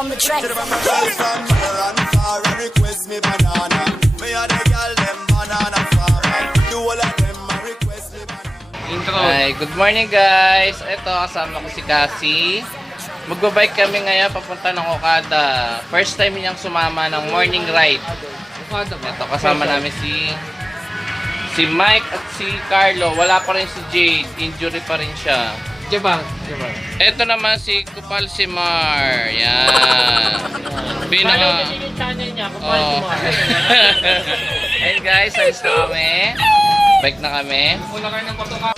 on the track. Hi, good morning guys. Ito, kasama ko si Cassie. Magbabike kami ngayon papunta ng Okada. First time niyang sumama ng morning ride. Ito, kasama namin si Mike at si Carlo. Wala pa rin si Jade. Injury pa rin siya. Jebang. Ito naman si Kupal si Mar. Yan. Pinaka... Oh. Ayun guys, ayos na kami. Bike na kami. Mula kayo ng patuka.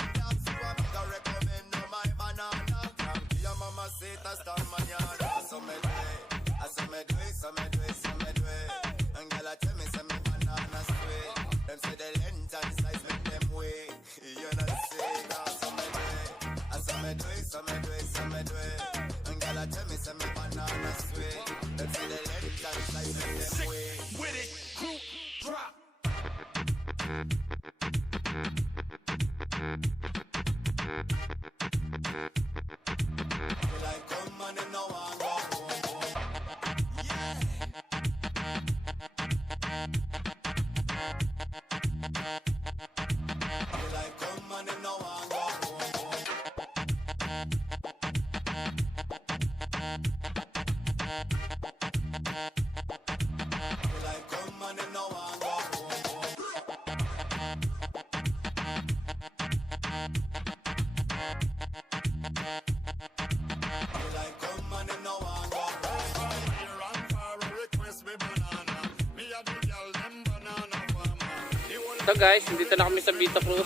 Ito guys, dito na kami sa Vita Cruz.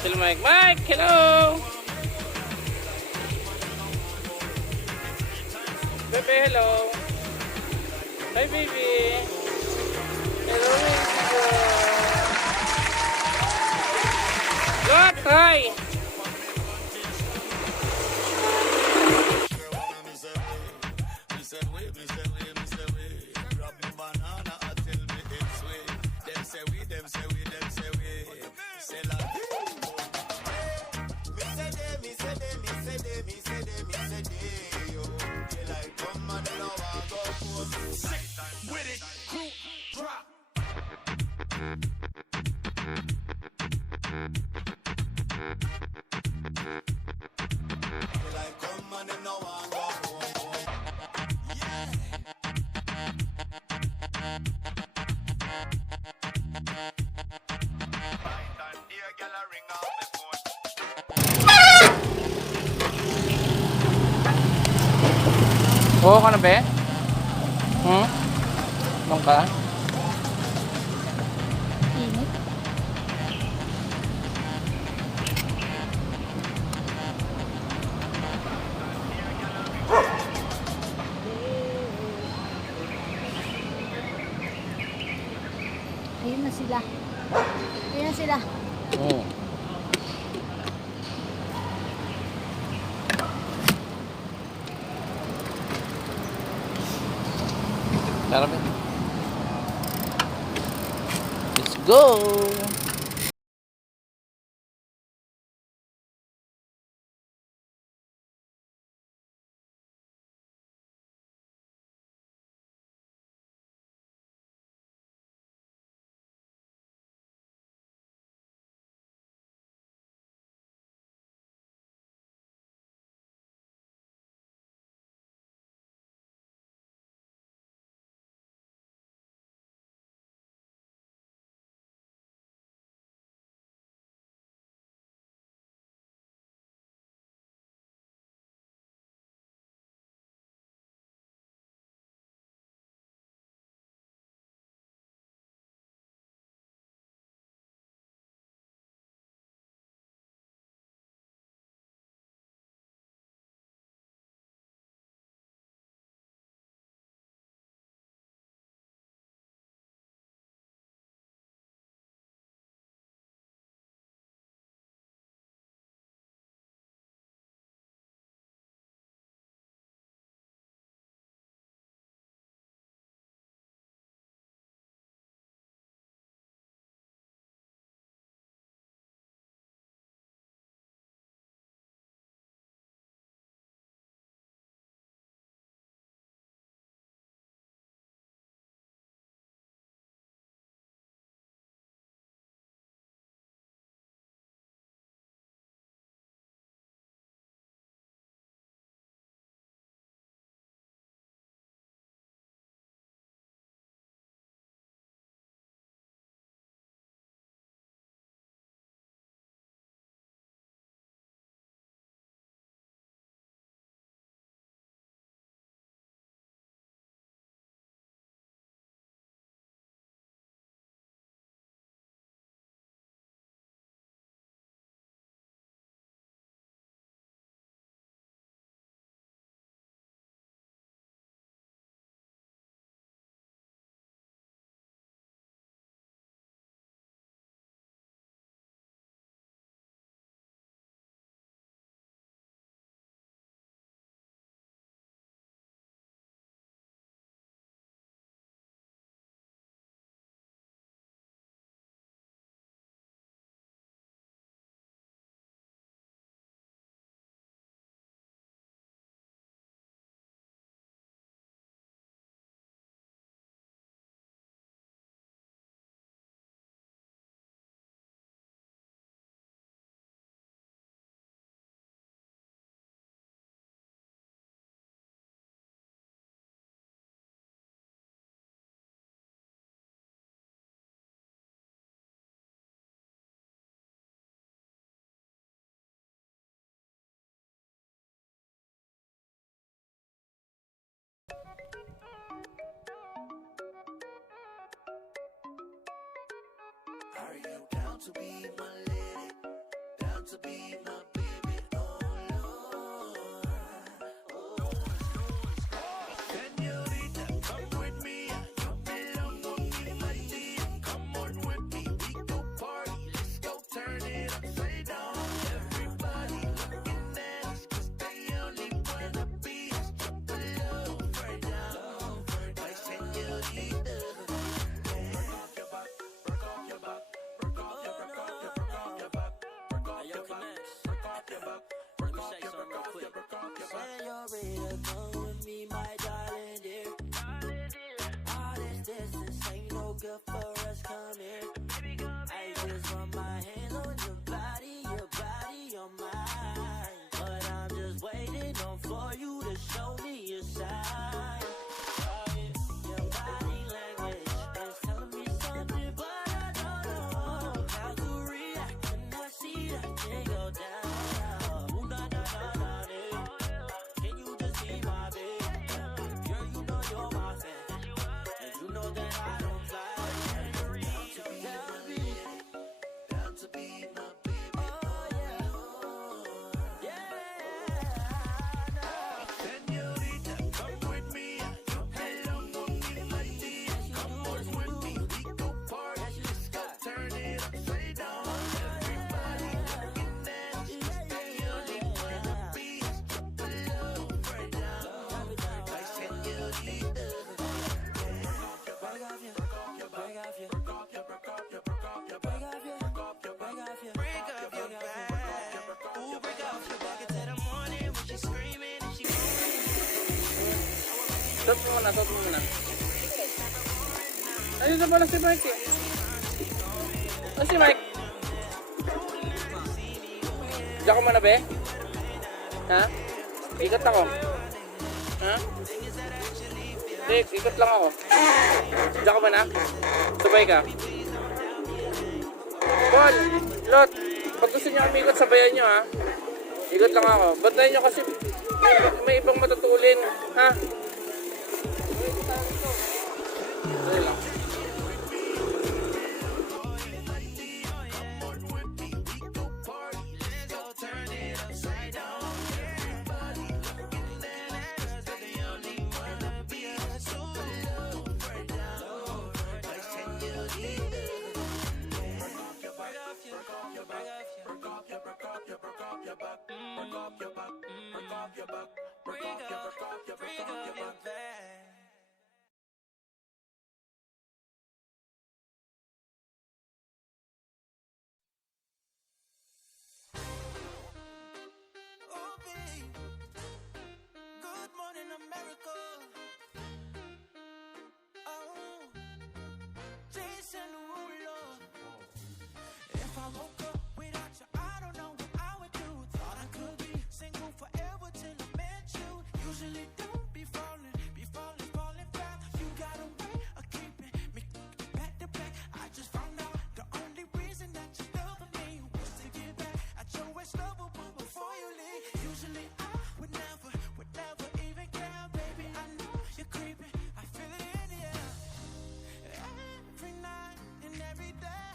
Ito Mike. Mike, hello! Bebe, hello! Hi baby! Hello baby! Look, hi! Oo ka na be? Bang ka? Init. Ayun na sila. Ayun na sila. Oo. Tara be. Let's go! to be my lady, down to be my baby. Oh Lord, señorita, come with me. You belong with me, my dear. Come on with me, we go party. Let's go turn it upside down. Everybody looking at us 'cause they only wanna be us. Drop it low for down, my señorita. Work off your back, work off your back, work off your, work off your, work off your back, work off your back, work off your back, work off your, work off your, work off your back. Señorita, come with me, my darling dear. All this distance ain't no good for us. Come here. I just want my hands on your body on mine. But I'm just waiting on for you to show me your sign. Your body language is telling me something, but I don't know how to react when I see that thing go down. Ooh, na, na, na, na, na. Can you just be my babe? Girl, you know you're my fan, and you know that I don't fly. Down to be my baby. Oh yeah, yeah. Señorita, come with me. You belong with me, my dear. Come on with me, we go party. Let's go turn it upside down. Everybody looking at us 'cause they only wanna be us. Drop it low for down, my señorita. Break off your, break off your, break off your, break off your, break off your, break off your, break off your, break off your, break off your, break off your back. Ooh, break off your back until the morning when she's screaming and she Stop mo muna, stop mo muna. Ayun na pala si Mike eh. Ano si Mike? Diyan ko muna be? Ha? Ikot ako. Ha? Hindi, ikot lang ako. Diyan ko muna? Sabay ka. Paul, Lot, pag gusto nyo umikot, sabayan nyo ha. Ikot lang ako. Bantayan nyo kasi may ibang matutulin. Ha? Sorry lang. oh babe, good morning America. Oh, Jason Derulo. If I woke up without you, I don't know what I would do. Thought I could be single forever till I met you. Usually don't be falling fast. You got a way of keeping me back to back. I just found out the only reason that you love me was to get back at your ex-lover before you leave. Usually I would never even care, baby. I know you're creeping, I feel it in the air. Every night and every day,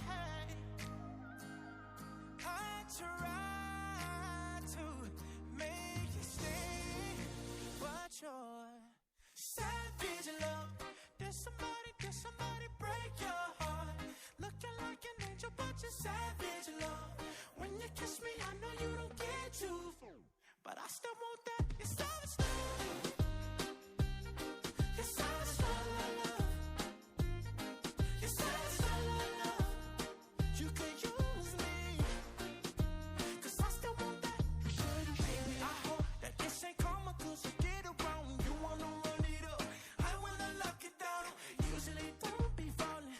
I try to make you stay, but you're savage love. Did somebody break your heart? Looking like an angel, but you're savage love. When you kiss me, I know you don't get too full, but I still want that. You're savage love. You're savage love. You're savage love. You could use me, 'cause I still want that. Baby, I hope that this ain't karma, 'cause you get around, you wanna run it up. I wanna lock it down. Usually don't be falling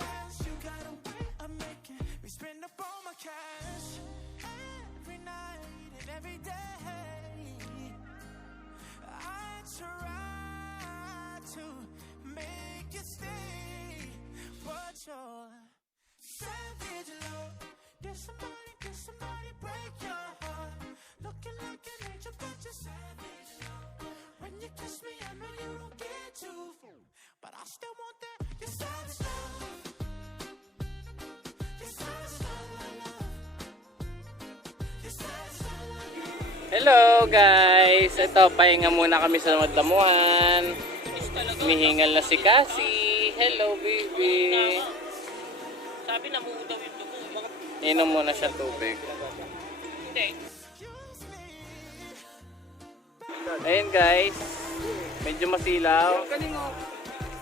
fast. You got a way of making me spend up all my cash. Every night and every day, I try to make you stay, but you're savage love. Did somebody break your heart? Looking like an angel, but you're savage love. When you kiss me, I know you don't get too full, but I still want that. You're savage love. Hello guys! Ito, pahinga muna kami sa madlamuhan. Humihingal na si Cassie. Hello baby! Sabi na mudaw yung dugo. Inom muna siya tubig. Hindi. Ayun guys, medyo masilaw.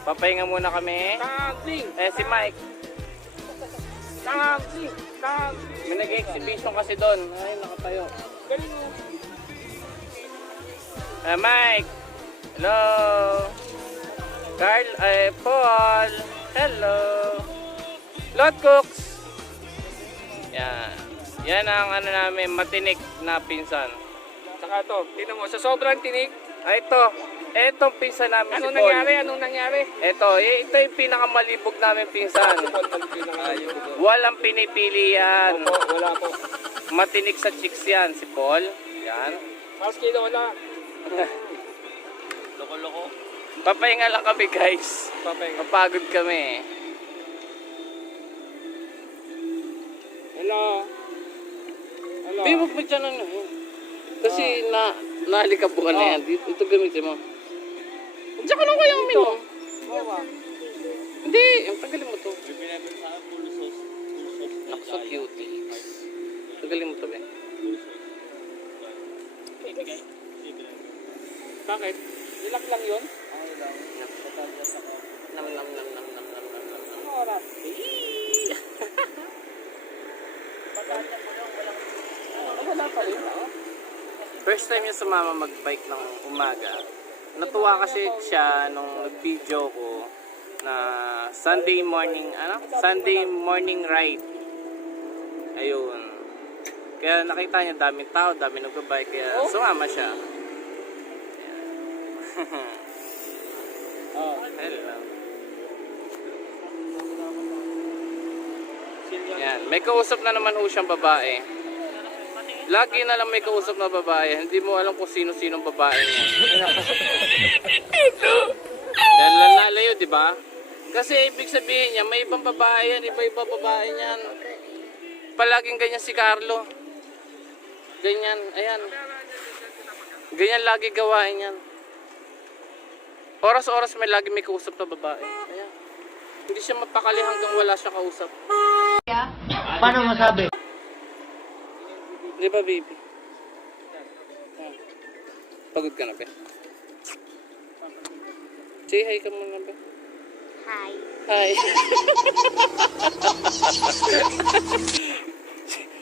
Papahinga muna kami. Tangling! Si Mike. Tangling! May nag-exhibition kasi doon. Ay, nakatayo. Mike. Hello. Carl, Paul. Hello. Lot Cooks. Yan. Yan ang ano namin, matinik na pinsan. Saka to, tinan mo, sa sobrang tinig, Ito. Etong pinsan namin si anong Paul. nangyari? Anong nangyari? Ito yung pinakamalibog namin pinsan. Walang pinipilian. Opo, wala po. Matinik sa chicks yan, si Paul. Yan. Maski na wala. Loko-loko. Papahinga lang kami guys. Papahinga. Mapagod kami. Hello. Hello. Di mo pa dyan ano yun. Kasi naalikabukan na yan. Ito gamitin mo. Diyan ka lang kaya uminom. Bawa. Hindi, ang tagalin mo to. Nakso cuties. Tagalin mo to be. Bakit? Ilak lang yun? Nam. Ano oras? Wala pa rin. First time niya sumama mag-bike ng umaga. Natuwa kasi siya nung nag-video ko na Sunday morning ride. Ayun. Kaya nakita niya daming tao, daming nag-bike, kaya sumama siya. Oh. Hello. Yan, may kausap na naman ho siyang babae. Lagi na lang may kausap na babae. Hindi mo alam kung sino-sinong babae niya. Yan lang nalayo, di ba? Kasi ibig sabihin niya, may ibang babae yan, iba-iba babae niyan. Palaging ganyan si Carlo. Ganyan, ayan. Ganyan lagi gawain yan. Oras-oras may lagi may kausap na babae. Ayan. Hindi siya mapakali hanggang wala siya kausap. Paano masabi? Di ba, baby? Pagod ka na, be? Say hi ka muna, be. Hi. Hi.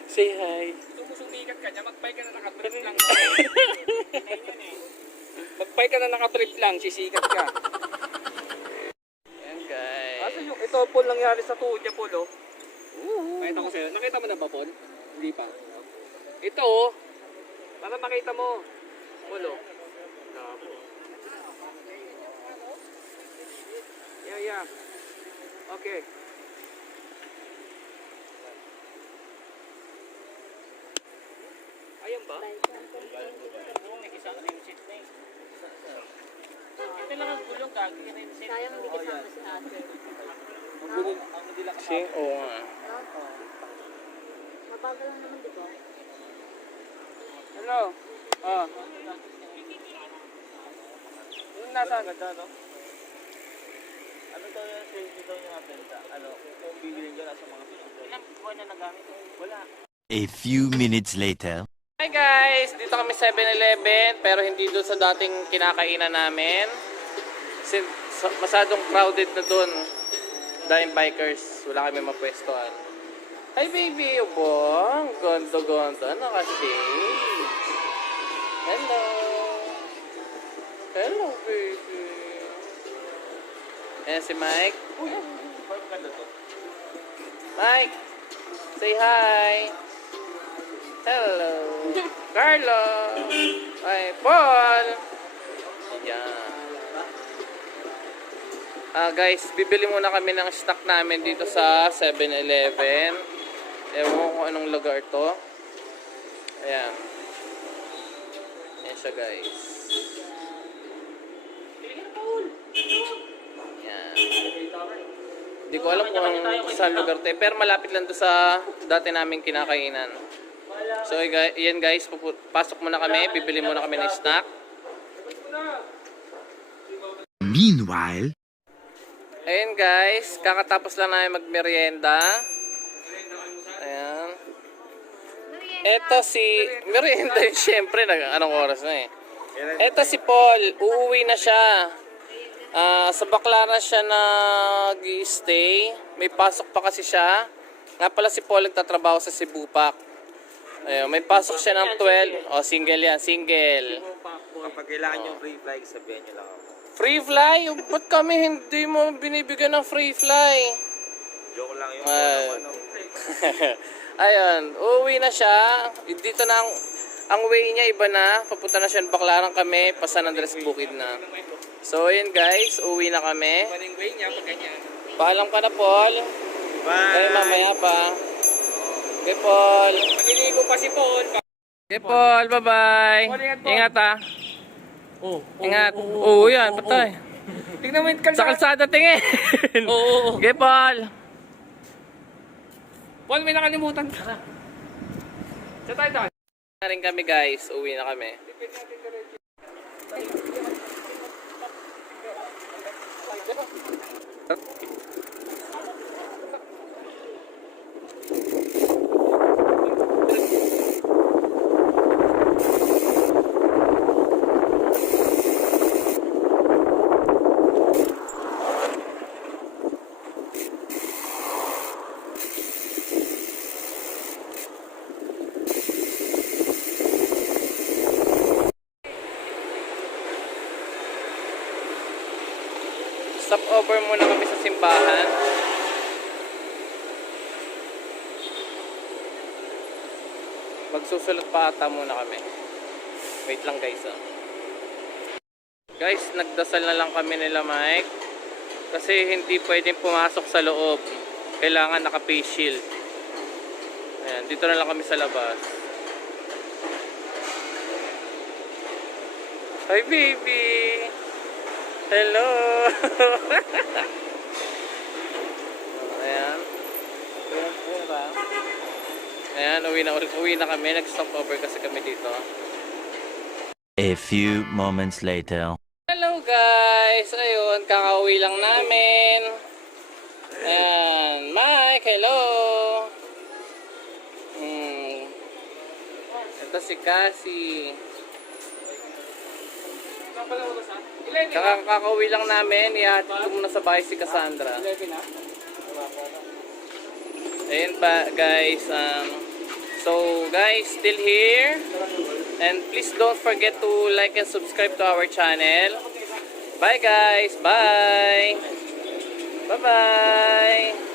Say hi. Sumusumikat ka niya, mag-bike ka na nakatrip lang. Mag-bike ka na nakatrip lang, sisikat ka. Ayan, guys. Asa yung ito, Paul, nangyari sa tuhod niya, Paul, oh. Nakita ko sa'yo. Nakita mo na ba, Paul? Hindi pa. Ito, oh. Para makita mo. Paul, oh. Yeah. Okay. Ayan ba? Ito lang ang gulong, gagi rin siya. Sayang hindi kasama si ate. Kasi, oo nga. Mabagal lang naman, di ba? Hello? Ah. Yung nasaan? Ganda, no? Ano daw yung safety daw yung benta? Ano, kung bibilin ko nasa mga physical. Ilang buwan na nagamit? Wala. A few minutes later. Hi guys! Dito kami 7-Eleven, pero hindi doon sa dating kinakainan namin. Masadong crowded na doon. Daming bikers. Wala kami mapwestuhan. Hi baby! Ubo! Ang gondo-gondo. Naka-shade. Hello! Hello baby! Ayan si Mike. Mike! Say hi! Hello! Carlo! Hi, Paul! Yan. Guys, bibili muna kami ng stock namin dito sa 7-Eleven. Ewan ko kung anong lugar to. Ayan. Ayan siya guys. Ayan. Hindi ko alam kung saan lugar to. Pero malapit lang to sa dati naming kinakainan. So, yan guys, pasok muna kami. Bibili muna kami ng snack. Meanwhile, Ayan guys, kakatapos lang namin magmerienda. Ayan. Eto si... Merienda yun syempre, anong oras na eh. Eto si Paul, uuwi na siya. Sa Baclaran siya nag-stay. May pasok pa kasi siya. Nga pala si Paul nagtatrabaho sa Cebu Pac. Ayun, may pasok siya ng 12. O, single yan, single. Kapag kailangan yung free fly, sabihin nyo lang ako. Free fly? Ba't kami hindi mo binibigyan ng free fly? Joke lang yung ano. Ayun, uuwi na siya. Dito na ang way niya iba na. Papunta na siya ng Baclaran kami, pa San Andres Bukid na. So ayun guys, uuwi na kami. Paning way niya, pag ganyan. Paalam ka na Paul. Bye! Ay mamaya pa. Okay Paul. Maliligo pa si Paul. Okay Paul, bye-bye. Paul, ingat, Paul. Ingat ah. Ingat. Oo, yan, patay. Tignan mo yung Sa kalsada tingin. Oo. Okay Paul. Paul, may nakalimutan ka. Sa tayo daan. Na rin kami guys, uwi na kami. Stop over muna kami sa simbahan. Magsusulat pa ata muna kami. Wait lang guys ah. Guys, nagdasal na lang kami nila Mike. Kasi hindi pwedeng pumasok sa loob. Kailangan naka-face shield. Ayan, dito na lang kami sa labas. Hi baby! Hello! Ayan. Ayan ba? Ayan, uwi na kami. Nag-stop over kasi kami dito. a few moments later. Hello guys! Ayun, kakauwi lang namin. Ayan, Mike, hello! Ito si Cassie. Kakauwi lang namin. Ihatid ko muna sa bahay si Cassandra. Ayun pa guys. So guys, still here. And please don't forget to like and subscribe to our channel. Bye guys. Bye. Bye bye.